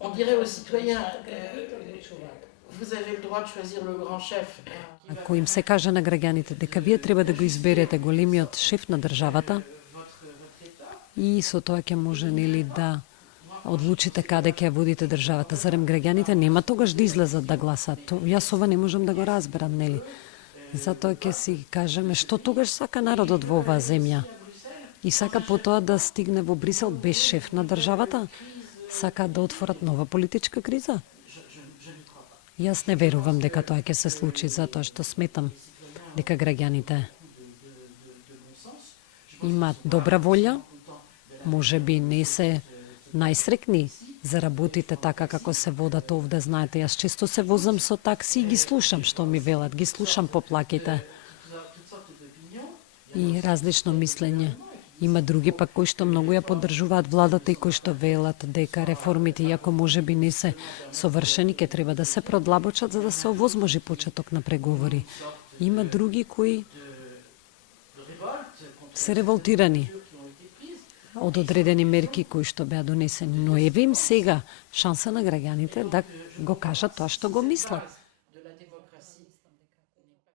On dirait aux citoyens, vous avez le droit de choisir le grand chef. Ако им се каже на граѓаните дека вие треба да го изберете големиот шеф на државата и со тоа ќе може нели да одлучите каде ќе водите државата, зарем граѓаните нема тогаш да излезат да гласат. Јас ова не можам да го разберам, нели? Затоа ќе си кажеме што тогаш сака народот во оваа земја. И сака потоа да стигне во Брисел без шеф на државата? Сака да отворат нова политичка криза? Јас не верувам дека тоа ќе се случи, затоа што сметам дека граѓаните имаат добра волја, може би не се најсрекни за работите така како се водат овде. Знаете, јас често се возам со такси и ги слушам што ми велат, ги слушам по плаките. И различно мислење. Има други пак кои што многу ја поддржуваат владата и кои што велат дека реформите, иако може би не се совршени, ќе треба да се продлабочат за да се овозможи почеток на преговори. Има други кои се револтирани од одредени мерки кои што беа донесени. Но еве им сега шанса на граѓаните да го кажат тоа што го мислат.